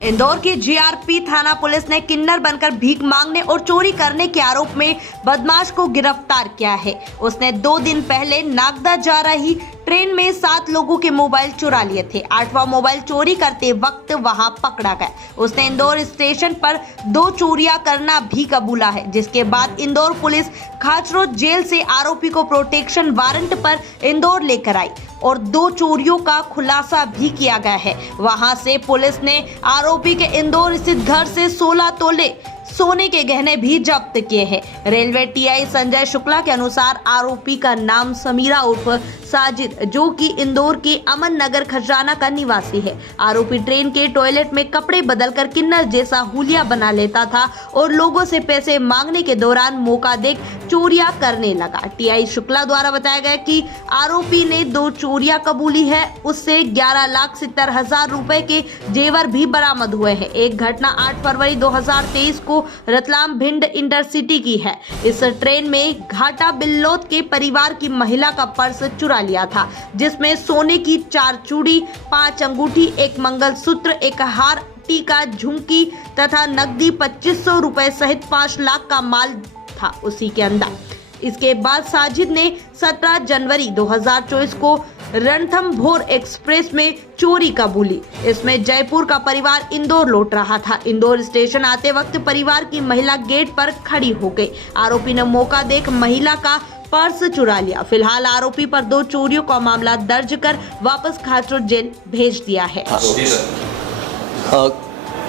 इंदौर की जीआरपी थाना पुलिस ने किन्नर बनकर भीख मांगने और चोरी करने के आरोप में बदमाश को गिरफ्तार किया है। उसने 2 दिन पहले नागदा जा रही ट्रेन में 7 लोगों के मोबाइल चुरा लिए थे। 8वां मोबाइल चोरी करते वक्त वहां पकड़ा गया। उसने इंदौर स्टेशन पर 2 चोरियां करना भी कबूला है, जिसके बाद इंदौर पुलिस खाचरोद जेल से आरोपी को प्रोटेक्शन वारंट पर इंदौर लेकर आई और 2 चोरियों का खुलासा भी किया गया है। वहां से पुलिस ने आरोपी के इंदौर स्थित घर से 16 तोले सोने के गहने भी जब्त किए हैं। रेलवे टीआई संजय शुक्ला के अनुसार आरोपी का नाम समीरा उर्फ साजिद, जो कि इंदौर के अमन नगर खजराना का निवासी है। आरोपी ट्रेन के टॉयलेट में कपड़े बदलकर किन्नर जैसा हुलिया बना लेता था और लोगों से पैसे मांगने के दौरान मौका देख चोरियां करने लगा। टीआई शुक्ला द्वारा बताया गया कि आरोपी ने 2 चोरियां कबूली है। उससे 11,70,000 रुपए के जेवर भी बरामद हुए हैं। एक घटना 8 फरवरी 2023 को रतलाम भिंड इंटरसिटी की है। इस ट्रेन में घाटा बिल्लोद के परिवार की महिला का पर्स चुरा लिया था, जिसमें सोने की 4 चूड़ी, 5 अंगूठी, 1 मंगलसूत्र, 1 हार, टीका, झुमकी तथा नकदी 2500 रुपए सहित 5 लाख का माल था उसी के अंदर। इसके बाद साजिद ने 17 जनवरी 2024 को रणथंभौर एक्सप्रेस में चोरी कबूली। इसमें जयपुर का परिवार इंदौर लौट रहा था। इंदौर स्टेशन आते वक्त परिवार की महिला गेट पर खड़ी हो गई। आरोपी ने मौका देख महिला का पर्स चुरा लिया। फिलहाल आरोपी पर 2 चोरियों का मामला दर्ज कर वापस खाचरोद जेल भेज दिया है।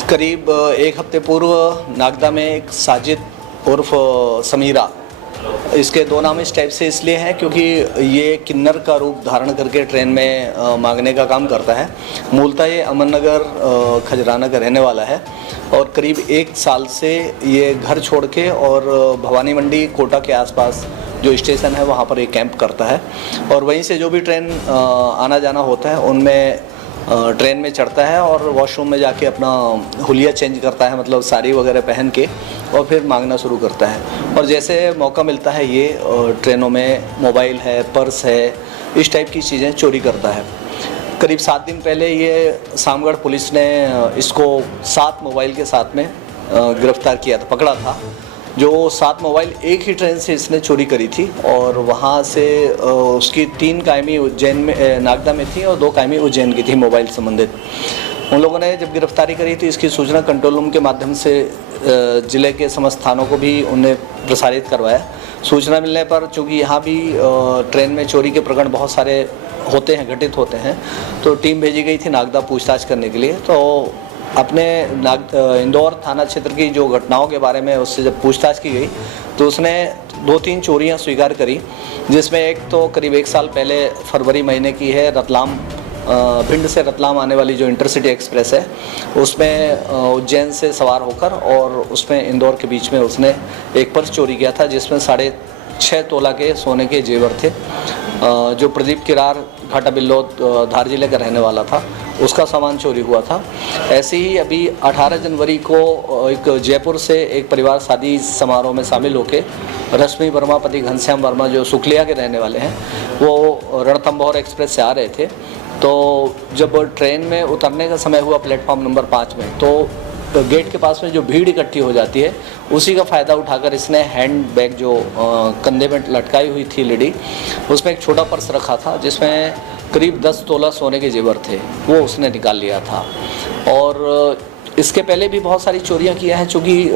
करीब 1 हफ्ते पूर्व नागदा में एक साजिद उर्फ समीरा, इसके 2 नाम इस टाइप से इसलिए हैं क्योंकि ये किन्नर का रूप धारण करके ट्रेन में मांगने का काम करता है। मूलतः ये अमन नगर खजराना का रहने वाला है और करीब 1 साल से ये घर छोड़ के और भवानी मंडी कोटा के आसपास जो स्टेशन है वहाँ पर एक कैंप करता है और वहीं से जो भी ट्रेन आना जाना होता है उनमें ट्रेन में चढ़ता है और वॉशरूम में जाके अपना हुलिया चेंज करता है, मतलब साड़ी वगैरह पहन के, और फिर मांगना शुरू करता है। और जैसे मौका मिलता है ये ट्रेनों में मोबाइल है, पर्स है, इस टाइप की चीज़ें चोरी करता है। करीब 7 दिन पहले ये सामगढ़ पुलिस ने इसको 7 मोबाइल के साथ में गिरफ्तार किया था, पकड़ा था। जो 7 मोबाइल एक ही ट्रेन से इसने चोरी करी थी और वहाँ से उसकी 3 कायमी उज्जैन में नागदा में थी और 2 कायमी उज्जैन की थी मोबाइल संबंधित। उन लोगों ने जब गिरफ्तारी करी थी इसकी सूचना कंट्रोल रूम के माध्यम से ज़िले के समस्त थानों को भी उन्हें प्रसारित करवाया। सूचना मिलने पर चूँकि यहाँ भी ट्रेन में चोरी के प्रकरण बहुत सारे होते हैं, घटित होते हैं, तो टीम भेजी गई थी नागदा पूछताछ करने के लिए। तो अपने इंदौर थाना क्षेत्र की जो घटनाओं के बारे में उससे जब पूछताछ की गई तो उसने 2-3 चोरियां स्वीकार करी, जिसमें एक तो करीब 1 साल पहले फरवरी महीने की है। रतलाम भिंड से रतलाम आने वाली जो इंटरसिटी एक्सप्रेस है उसमें उज्जैन से सवार होकर और उसमें इंदौर के बीच में उसने एक पर्स चोरी किया था, जिसमें 6.5 तोला के सोने के जेवर थे। जो प्रदीप किरार घाटा बिल्लोद धार जिले का रहने वाला था, उसका सामान चोरी हुआ था। ऐसे ही अभी 18 जनवरी को एक जयपुर से एक परिवार शादी समारोह में शामिल होकर रश्मि वर्मा पति घनश्याम वर्मा जो सुखलिया के रहने वाले हैं, वो रणथंभौर एक्सप्रेस से आ रहे थे। तो जब ट्रेन में उतरने का समय हुआ प्लेटफॉर्म नंबर 5 में, तो गेट के पास में जो भीड़ इकट्ठी हो जाती है उसी का फ़ायदा उठाकर इसने हैंड बैग जो कंधे में लटकाई हुई थी लेडी, उसमें एक छोटा पर्स रखा था जिसमें करीब 10 तोला सोने के जेवर थे, वो उसने निकाल लिया था। और इसके पहले भी बहुत सारी चोरियां किया है। चूँकि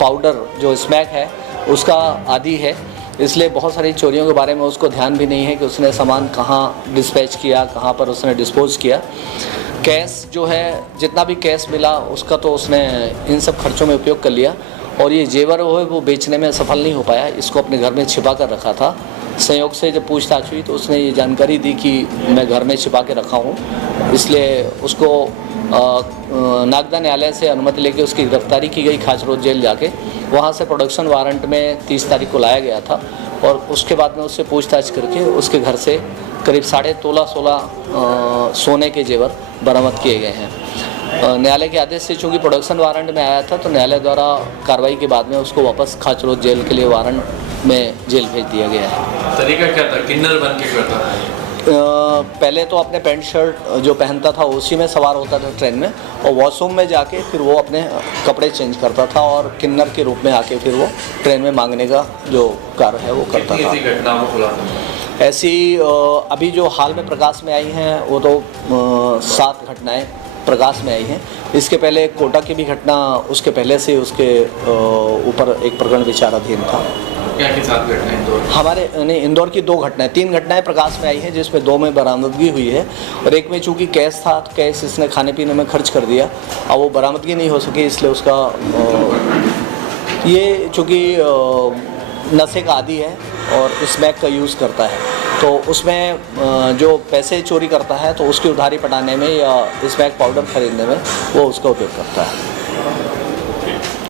पाउडर जो स्मैक है उसका आदी है, इसलिए बहुत सारी चोरियों के बारे में उसको ध्यान भी नहीं है कि उसने सामान कहाँ डिस्पैच किया, कहाँ पर उसने डिस्पोज किया। कैश जो है, जितना भी कैश मिला उसका तो उसने इन सब खर्चों में उपयोग कर लिया और ये जेवर वो बेचने में सफल नहीं हो पाया, इसको अपने घर में छिपा कर रखा था। संयोग से जब पूछताछ हुई तो उसने ये जानकारी दी कि मैं घर में छिपा के रखा हूँ, इसलिए उसको नागदा न्यायालय से अनुमति लेके उसकी गिरफ्तारी की गई खाचरोद जेल जाके। वहाँ से प्रोडक्शन वारंट में 30 तारीख को लाया गया था और उसके बाद में उससे पूछताछ करके उसके घर से करीब 16.5 तोला सोने के जेवर बरामद किए गए हैं। न्यायालय के आदेश से चूँकि प्रोडक्शन वारंट में आया था तो न्यायालय द्वारा कार्रवाई के बाद में उसको वापस खाचरोद जेल के लिए वारंट में जेल भेज दिया गया है। तरीका क्या था, किन्नर बन के करता था? पहले तो अपने पैंट शर्ट जो पहनता था उसी में सवार होता था ट्रेन में, और वॉशरूम में जाके फिर वो अपने कपड़े चेंज करता था और किन्नर के रूप में आके फिर वो ट्रेन में मांगने का जो कार्य है वो करता था। ऐसी घटना को खुलासा ऐसी अभी जो हाल में प्रकाश में आई हैं वो तो 7 घटनाएं प्रकाश में आई हैं। इसके पहले कोटा की भी घटना, उसके पहले से उसके ऊपर एक प्रकरण विचाराधीन था। क्या के साथ घटना इंदौर? हमारे नहीं, इंदौर की 2 घटनाएं, 3 घटनाएं प्रकाश में आई हैं जिसमें 2 में बरामदगी हुई है और एक में चूंकि कैश था, कैश इसने खाने पीने में खर्च कर दिया और वो बरामदगी नहीं हो सकी, इसलिए उसका ये चूँकि नशे का आदी है और स्मैक का यूज़ करता है, तो उसमें जो पैसे चोरी करता है तो उसकी उधारी पटाने में या स्मैक पाउडर खरीदने में वो उसका उपयोग करता है।